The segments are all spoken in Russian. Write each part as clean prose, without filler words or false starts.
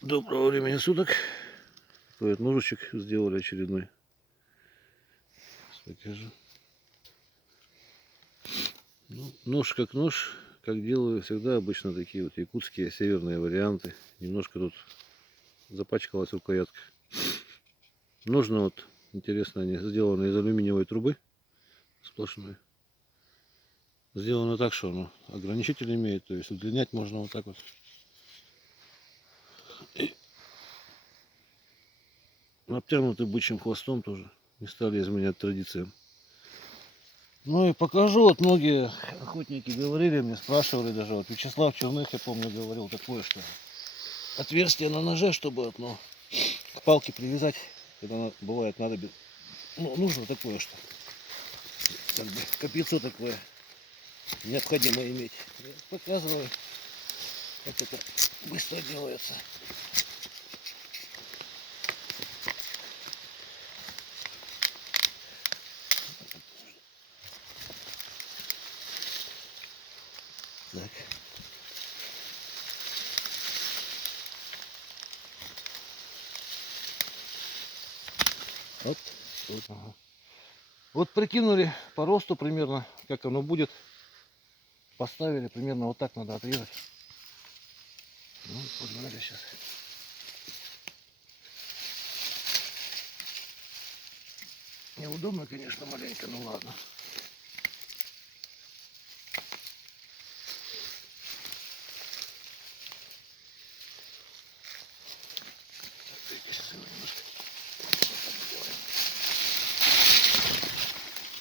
Доброго времени суток. Такой вот ножичек сделали очередной. Сейчас покажу. Ну, нож как нож, как делаю всегда обычно такие вот якутские северные варианты. Немножко тут запачкалась рукоятка. Ножны вот, интересно, они сделаны из алюминиевой трубы сплошной. Сделано так, что оно ограничитель имеет, то есть удлинять можно вот так вот. И обтянуты бычьим хвостом тоже. Не стали изменять традициям. Ну и покажу, вот многие охотники говорили, мне спрашивали даже, вот Вячеслав Черных, я помню, говорил такое, что отверстие на ноже, чтобы одно к палке привязать, когда бывает надо, ну, нужно такое, что как бы копьецо такое необходимо иметь. Я показываю, как это быстро делается. Так. Вот, вот, ага. Вот прикинули по росту примерно, как оно будет. Поставили примерно вот так надо отрезать. Ну, погнали сейчас. Неудобно, конечно, маленько, ну ладно.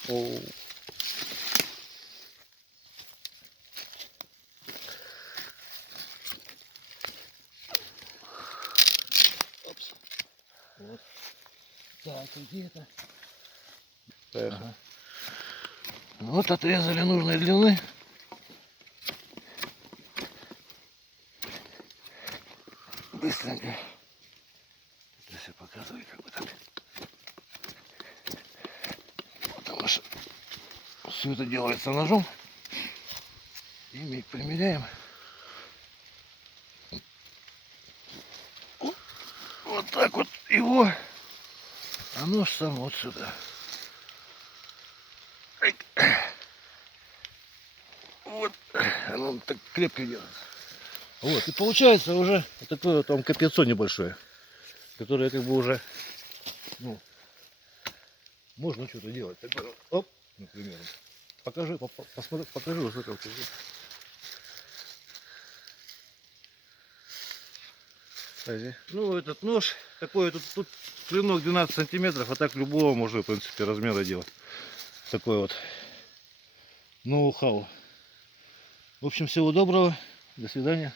О. Опс. Вот. Так, где это? Ага. Вот отрезали нужной длины. Быстренько. Здесь я показываю, как бы так. Потому что все это делается ножом. И мы примеряем. Вот так вот его. А нож сам вот сюда. Вот. Оно так крепко делается. Вот. И получается уже вот такое вот там копьецо небольшое. Которое как бы уже, ну, можно что-то делать. Такое, оп, например. Покажи, посмотри, покажи высоко. Ну, этот нож такой, тут клинок 12 сантиметров, а так любого можно, в принципе, размера делать. Такой вот ноу-хау. В общем, всего доброго, до свидания.